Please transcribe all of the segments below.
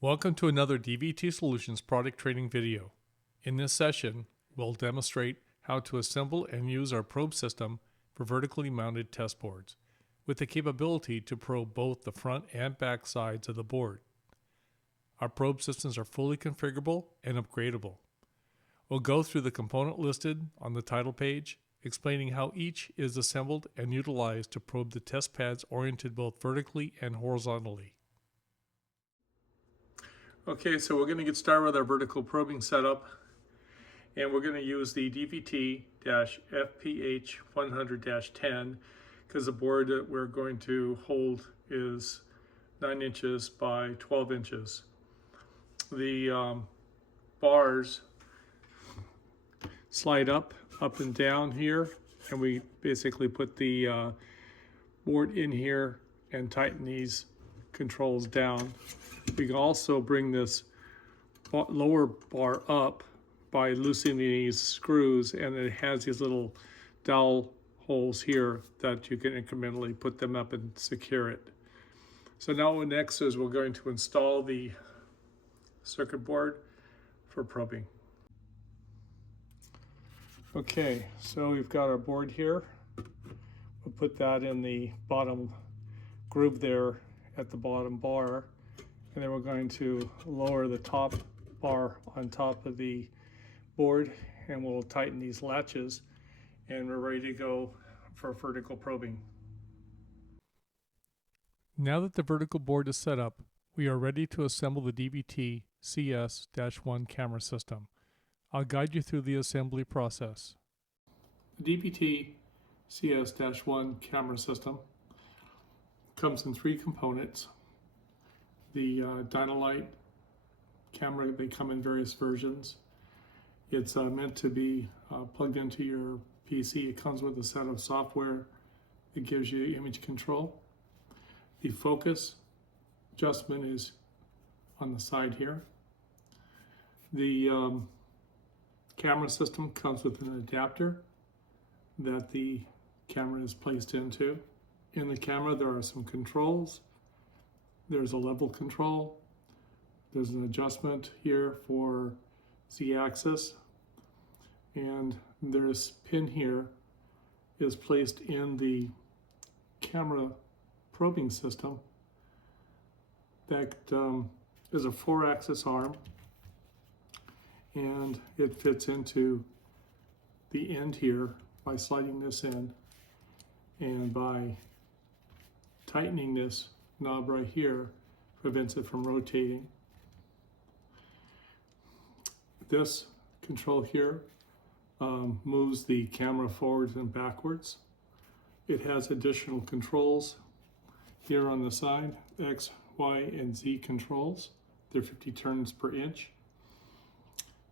Welcome to another DVT Solutions product training video. In this session, we'll demonstrate how to assemble and use our probe system for vertically mounted test boards, with the capability to probe both the front and back sides of the board. Our probe systems are fully configurable and upgradable. We'll go through the component listed on the title page, explaining how each is assembled and utilized to probe the test pads oriented both vertically and horizontally. Okay, so we're going to get started with our vertical probing setup, and we're going to use the DVT-FPPNN because the board that we're going to hold is 9 inches by 12 inches. The bars slide up and down here, and we basically put the board in here and tighten these controls down. We can also bring this lower bar up by loosening these screws, and it has these little dowel holes here that you can incrementally put them up and secure it. So now what next is we're going to install the circuit board for probing. Okay, so we've got our board here. We'll put that in the bottom groove there at the bottom bar. And then we're going to lower the top bar on top of the board, and we'll tighten these latches, and we're ready to go for vertical probing. Now that the vertical board is set up, we are ready to assemble the DVT CS-1 camera system. I'll guide you through the assembly process. The DVT CS-1 camera system comes in 3 components. The Dynalite camera, they come in various versions. It's meant to be plugged into your PC. It comes with a set of software that gives you image control. The focus adjustment is on the side here. The camera system comes with an adapter that the camera is placed into. In the camera, there are some controls. There's a level control. There's an adjustment here for Z-axis. And this pin here is placed in the camera probing system that is a 4-axis arm, and it fits into the end here by sliding this in, and by tightening this knob right here prevents it from rotating. This control here moves the camera forwards and backwards. It has additional controls here on the side, X, Y, and Z controls. They're 50 turns per inch.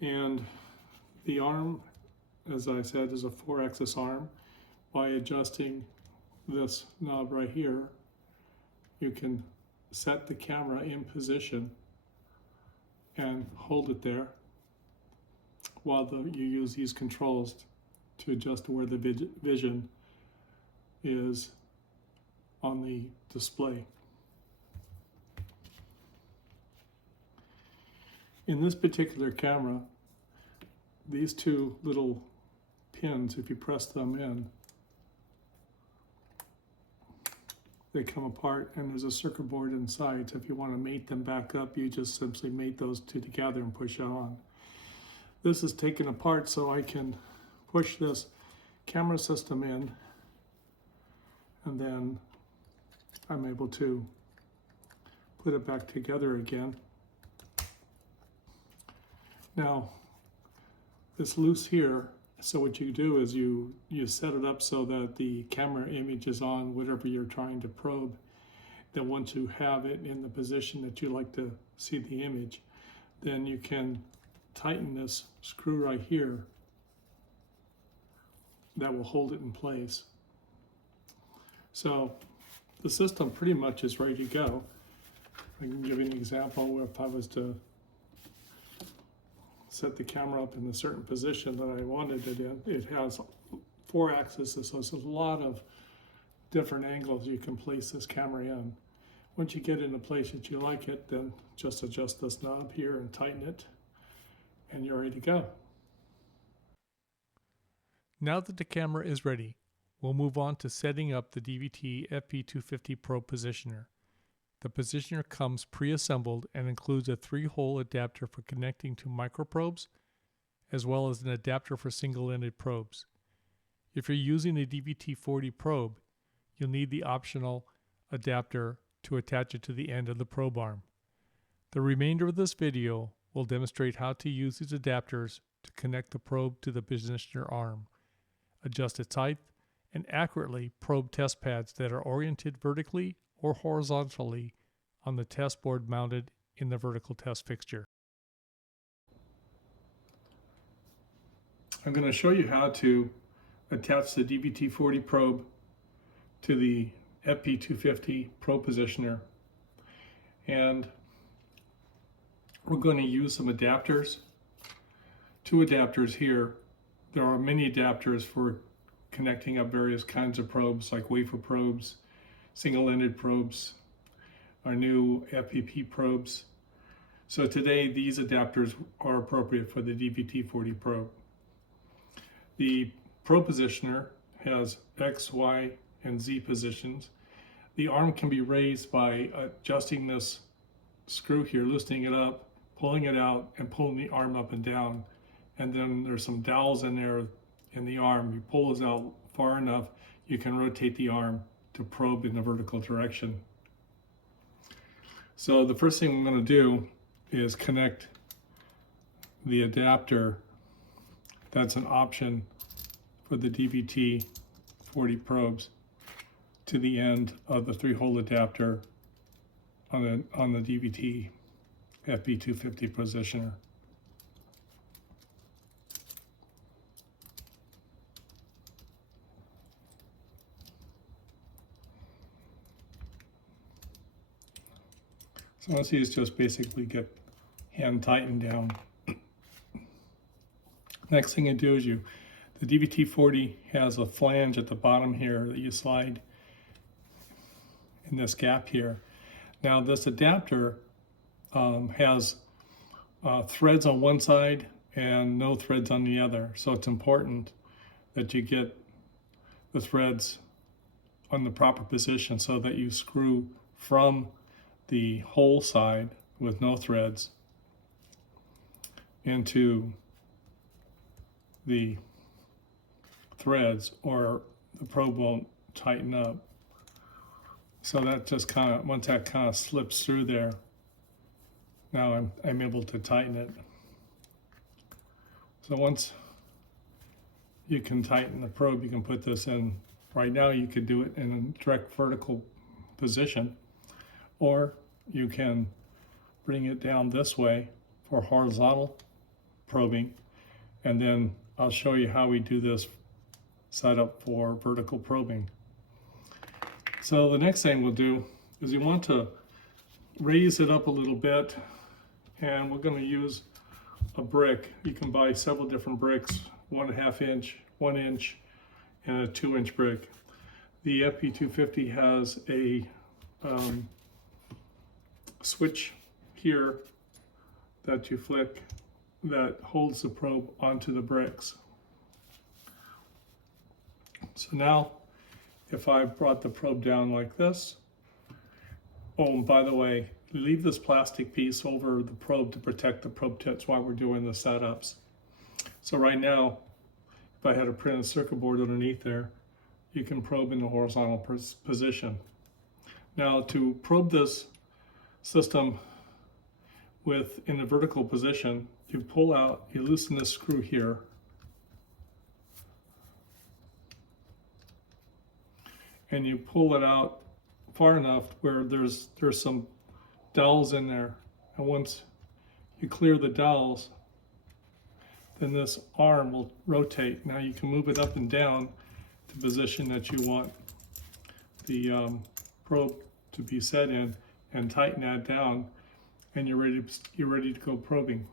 And the arm, as I said, is a 4-axis arm. By adjusting this knob right here, you can set the camera in position and hold it there while you use these controls to adjust where the vision is on the display. In this particular camera, these 2 little pins, if you press them in, they come apart, and there's a circuit board inside. So if you want to mate them back up, you just simply mate those 2 together and push it on. This is taken apart so I can push this camera system in, and then I'm able to put it back together again. Now, this loose here, so what you do is you set it up so that the camera image is on whatever you're trying to probe. Then once you have it in the position that you like to see the image, then you can tighten this screw right here that will hold it in place. So the system pretty much is ready to go. I can give you an example where if I was to set the camera up in a certain position that I wanted it in. It has 4 axes, so it's a lot of different angles you can place this camera in. Once you get it in a place that you like it, then just adjust this knob here and tighten it, and you're ready to go. Now that the camera is ready, we'll move on to setting up the DVT-FP250 probe positioner. The positioner comes pre-assembled and includes a 3-hole adapter for connecting to microprobes, as well as an adapter for single-ended probes. If you're using a DVT40 probe, you'll need the optional adapter to attach it to the end of the probe arm. The remainder of this video will demonstrate how to use these adapters to connect the probe to the positioner arm, adjust its height, and accurately probe test pads that are oriented vertically or horizontally on the test board mounted in the vertical test fixture. I'm going to show you how to attach the DVT40 probe to the FP250 probe positioner, and we're going to use some adapters. 2 adapters here. There are many adapters for connecting up various kinds of probes like wafer probes, single-ended probes, our new FPP probes. So today these adapters are appropriate for the DVT40 probe. The probe positioner has X, Y, and Z positions. The arm can be raised by adjusting this screw here, loosening it up, pulling it out, and pulling the arm up and down. And then there's some dowels in there in the arm. You pull those out far enough, you can rotate the arm to probe in the vertical direction. So the first thing I'm going to do is connect the adapter. That's an option for the DVT40 probes to the end of the 3-hole adapter on the DVT FP250 positioner. So once these just basically get hand tightened down. Next thing you do is the DVT40 has a flange at the bottom here that you slide in this gap here. Now this adapter has threads on one side and no threads on the other. So it's important that you get the threads on the proper position so that you screw from the hole side with no threads into the threads, or the probe won't tighten up. So that just once that kind of slips through there, now I'm able to tighten it. So once you can tighten the probe, you can put this in. Right now you could do it in a direct vertical position, or you can bring it down this way for horizontal probing, and then I'll show you how we do this setup for vertical probing. So the next thing we'll do is you want to raise it up a little bit, and we're going to use a brick. You can buy several different bricks, 1.5 inch, 1 inch, and a 2-inch brick. The FP250 has a switch here that you flick that holds the probe onto the bricks. So now if I brought the probe down like this, oh, and by the way, leave this plastic piece over the probe to protect the probe tips while we're doing the setups. So right now, if I had a printed circuit board underneath there, you can probe in the horizontal position. Now to probe this system in the vertical position, you pull out, you loosen this screw here, and you pull it out far enough where there's some dowels in there. And once you clear the dowels, then this arm will rotate. Now you can move it up and down to the position that you want the probe to be set in, and tighten that down, and you're ready to go probing.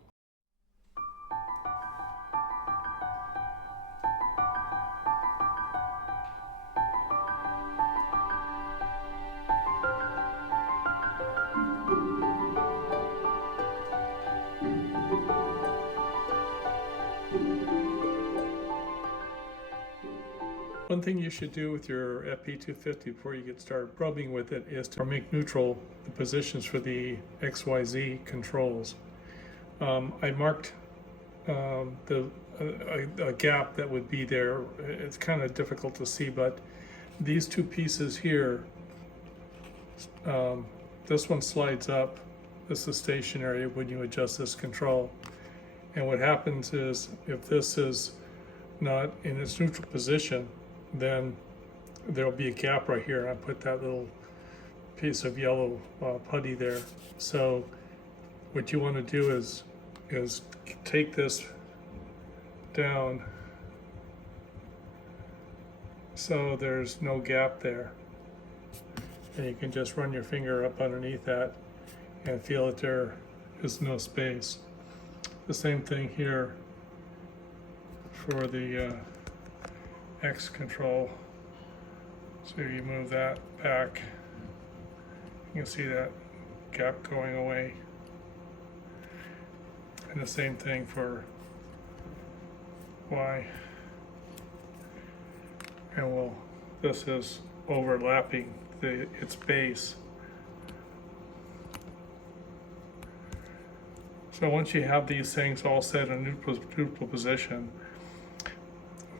One thing you should do with your FP250 before you get started probing with it is to make neutral the positions for the XYZ controls. I marked a gap that would be there. It's kind of difficult to see, but these two pieces here, this one slides up. This is stationary when you adjust this control. And what happens is, if this is not in its neutral position, then there'll be a gap right here. I put that little piece of yellow putty there. So what you want to do is take this down so there's no gap there. And you can just run your finger up underneath that and feel that there is no space. The same thing here for the X control. So you move that back, you can see that gap going away. And the same thing for Y. And this is overlapping its base. So once you have these things all set in neutral position,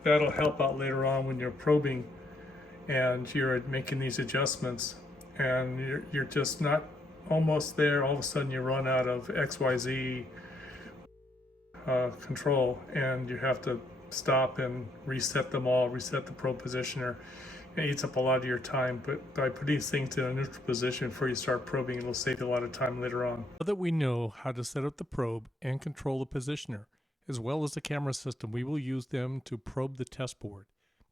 that'll help out later on when you're probing and you're making these adjustments and you're just not almost there. All of a sudden you run out of XYZ control and you have to stop and reset them all, reset the probe positioner. It eats up a lot of your time, but by putting these things in a neutral position before you start probing, it'll save you a lot of time later on. Now that we know how to set up the probe and control the positioner, as well as the camera system, we will use them to probe the test board.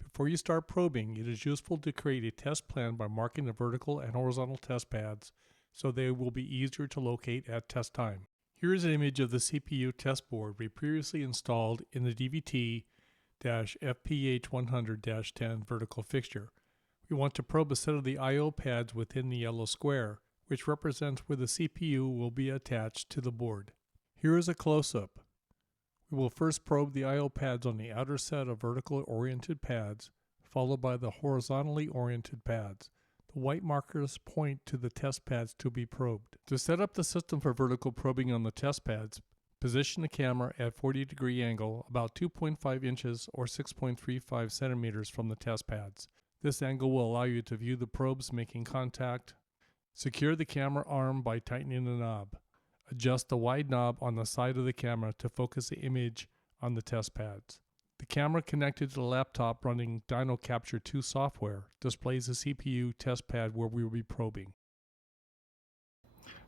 Before you start probing, it is useful to create a test plan by marking the vertical and horizontal test pads so they will be easier to locate at test time. Here is an image of the CPU test board we previously installed in the DVT-FPPNN vertical fixture. We want to probe a set of the I/O pads within the yellow square, which represents where the CPU will be attached to the board. Here is a close-up. We will first probe the I/O pads on the outer set of vertical oriented pads, followed by the horizontally oriented pads. The white markers point to the test pads to be probed. To set up the system for vertical probing on the test pads, position the camera at 40-degree angle, about 2.5 inches or 6.35 centimeters from the test pads. This angle will allow you to view the probes making contact. Secure the camera arm by tightening the knob. Adjust the wide knob on the side of the camera to focus the image on the test pads. The camera connected to the laptop running Dyno Capture 2 software displays the CPU test pad where we will be probing.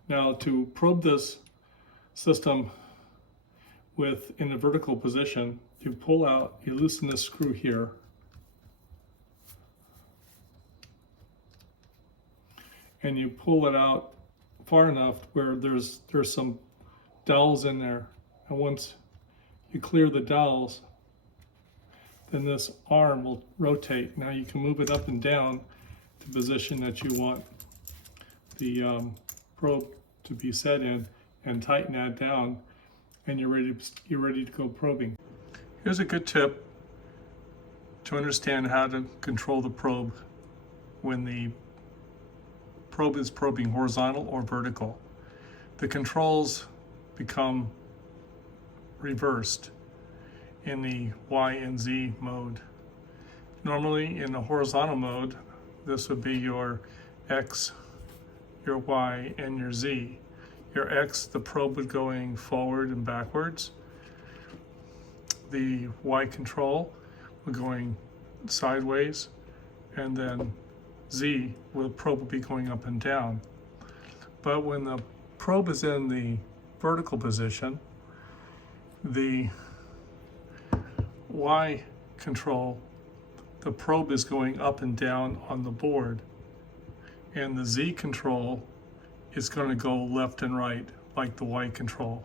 Now to probe this system in a vertical position, you loosen this screw here. And you pull it out far enough where there's some dowels in there. And once you clear the dowels, then this arm will rotate. Now you can move it up and down to the position that you want the probe to be set in and tighten that down, and you're ready to go probing. Here's a good tip to understand how to control the probe when the probe is probing horizontal or vertical. The controls become reversed in the Y and Z mode. Normally in the horizontal mode, this would be your X, your Y, and your Z. Your X, the probe would going forward and backwards. The Y control would going sideways, and then Z, the probe will be going up and down. But when the probe is in the vertical position, the Y control, the probe is going up and down on the board, and the Z control is going to go left and right like the Y control.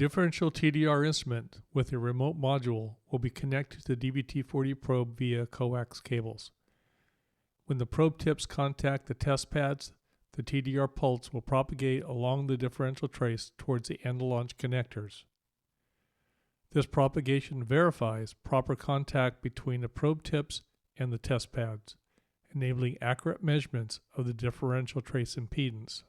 The differential TDR instrument with a remote module will be connected to the DVT40 probe via coax cables. When the probe tips contact the test pads, the TDR pulse will propagate along the differential trace towards the end launch connectors. This propagation verifies proper contact between the probe tips and the test pads, enabling accurate measurements of the differential trace impedance.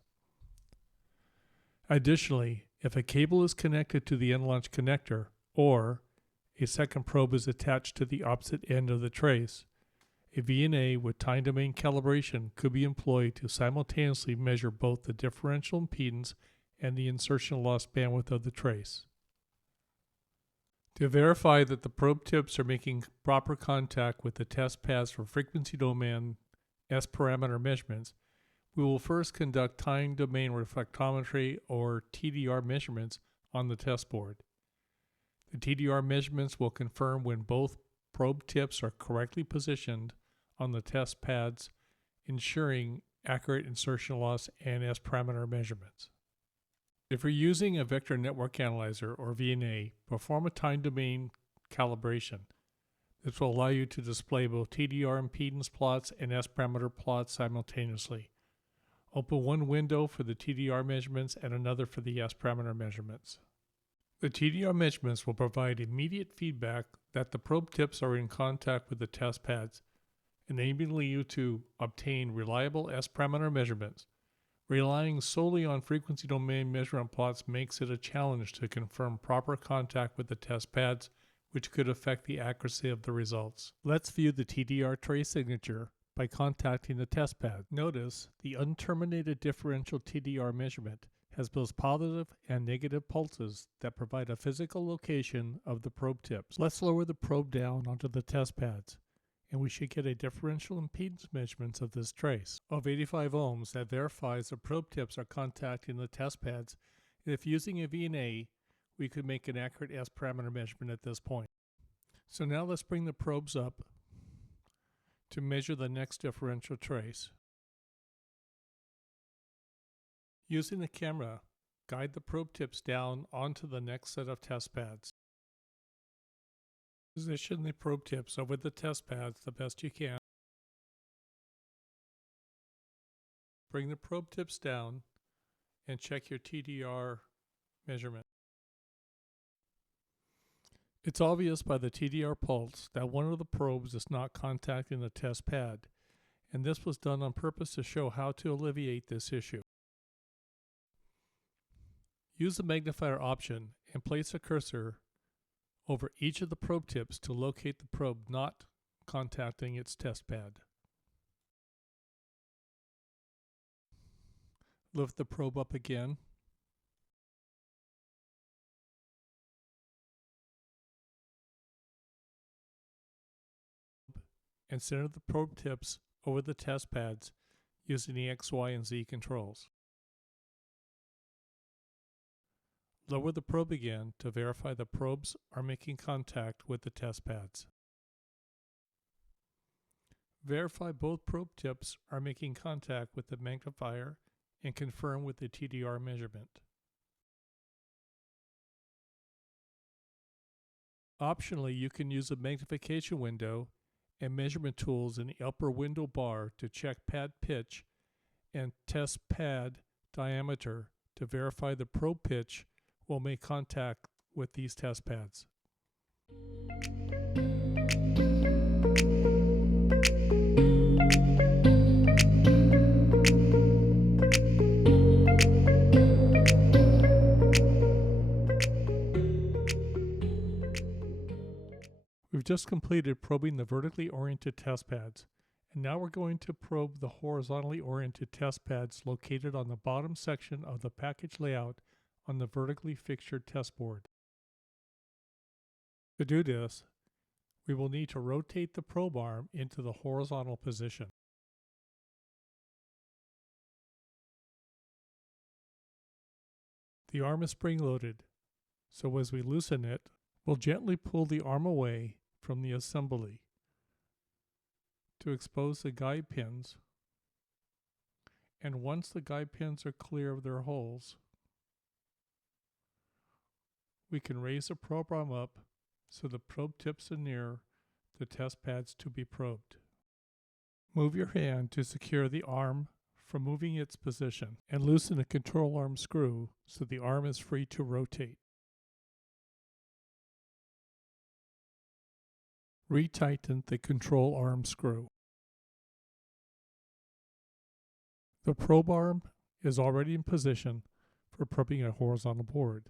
Additionally, if a cable is connected to the end launch connector, or a second probe is attached to the opposite end of the trace, a VNA with time domain calibration could be employed to simultaneously measure both the differential impedance and the insertion loss bandwidth of the trace. To verify that the probe tips are making proper contact with the test pads for frequency domain S-parameter measurements, we will first conduct time domain reflectometry or TDR measurements on the test board. The TDR measurements will confirm when both probe tips are correctly positioned on the test pads, ensuring accurate insertion loss and S-parameter measurements. If you're using a vector network analyzer or VNA, perform a time domain calibration. This will allow you to display both TDR impedance plots and S-parameter plots simultaneously. Open one window for the TDR measurements and another for the S-parameter measurements. The TDR measurements will provide immediate feedback that the probe tips are in contact with the test pads, enabling you to obtain reliable S-parameter measurements. Relying solely on frequency domain measurement plots makes it a challenge to confirm proper contact with the test pads, which could affect the accuracy of the results. Let's view the TDR trace signature by contacting the test pad. Notice the unterminated differential TDR measurement has both positive and negative pulses that provide a physical location of the probe tips. Let's lower the probe down onto the test pads, and we should get a differential impedance measurement of this trace of 85 ohms that verifies the probe tips are contacting the test pads. And if using a VNA, we could make an accurate S-parameter measurement at this point. So now let's bring the probes up to measure the next differential trace. Using the camera, guide the probe tips down onto the next set of test pads. Position the probe tips over the test pads the best you can. Bring the probe tips down and check your TDR measurement. It's obvious by the TDR pulse that one of the probes is not contacting the test pad, and this was done on purpose to show how to alleviate this issue. Use the magnifier option and place a cursor over each of the probe tips to locate the probe not contacting its test pad. Lift the probe up again. And center the probe tips over the test pads using the X, Y, and Z controls. Lower the probe again to verify the probes are making contact with the test pads. Verify both probe tips are making contact with the magnifier and confirm with the TDR measurement. Optionally, you can use a magnification window and measurement tools in the upper window bar to check pad pitch and test pad diameter to verify the probe pitch will make contact with these test pads. We've just completed probing the vertically oriented test pads, and now we're going to probe the horizontally oriented test pads located on the bottom section of the package layout on the vertically fixtured test board. To do this, we will need to rotate the probe arm into the horizontal position. The arm is spring-loaded, so as we loosen it, we'll gently pull the arm away from the assembly to expose the guide pins, and once the guide pins are clear of their holes, We can raise the probe arm up so the probe tips are near the test pads to be probed. Move your hand to secure the arm from moving its position and loosen the control arm screw so the arm is free to rotate. Retighten the control arm screw. The probe arm is already in position for probing a horizontal board.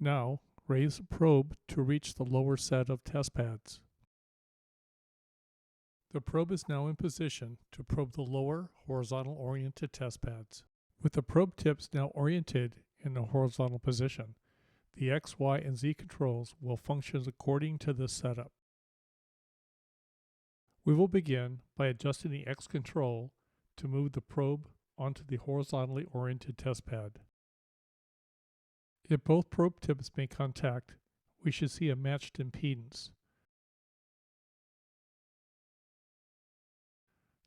Now, raise the probe to reach the lower set of test pads. The probe is now in position to probe the lower horizontal-oriented test pads. With the probe tips now oriented in a horizontal position, the X, Y, and Z controls will function according to this setup. We will begin by adjusting the X control to move the probe onto the horizontally oriented test pad. If both probe tips make contact, we should see a matched impedance.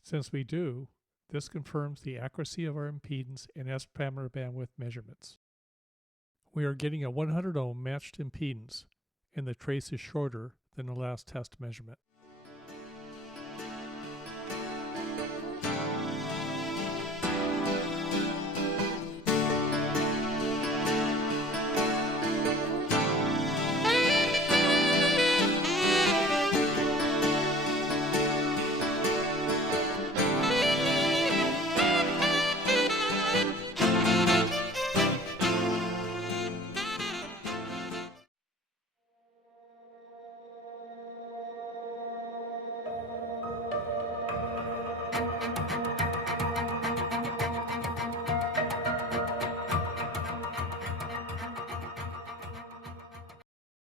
Since we do, this confirms the accuracy of our impedance and S-parameter bandwidth measurements. We are getting a 100 ohm matched impedance, and the trace is shorter than the last test measurement.